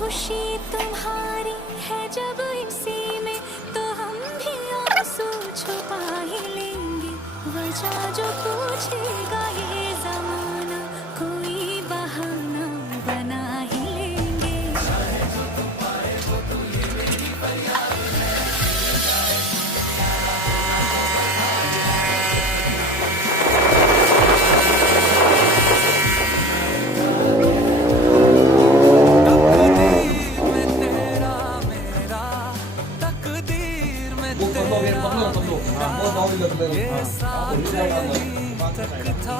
खुशी तुम्हारी है जब इसी में, तो हम भी आंसू छुपा ही लेंगे। वजह जो पूछेगा ये जमाना, कोई बहाना बना ही लेंगे। ये साथ नहीं तक था